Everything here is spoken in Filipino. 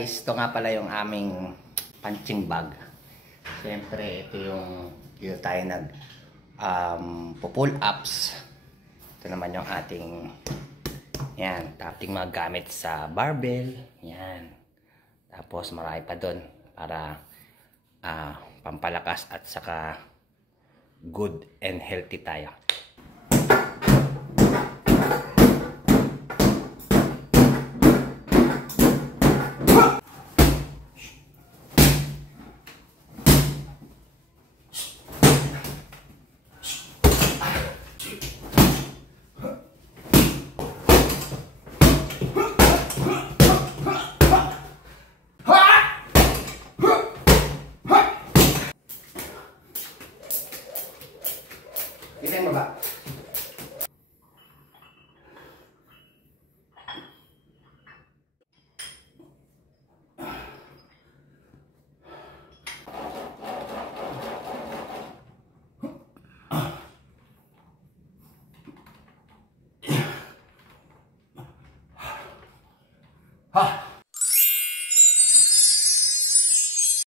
Guys, ito nga pala yung aming punching bag. Siyempre, ito yung dito tayo nag pull ups. Ito naman yung ating ating mga gamit sa barbell. Yan. Tapos marami pa doon para pampalakas at saka good and healthy tayo. Kita mo ba? Ha!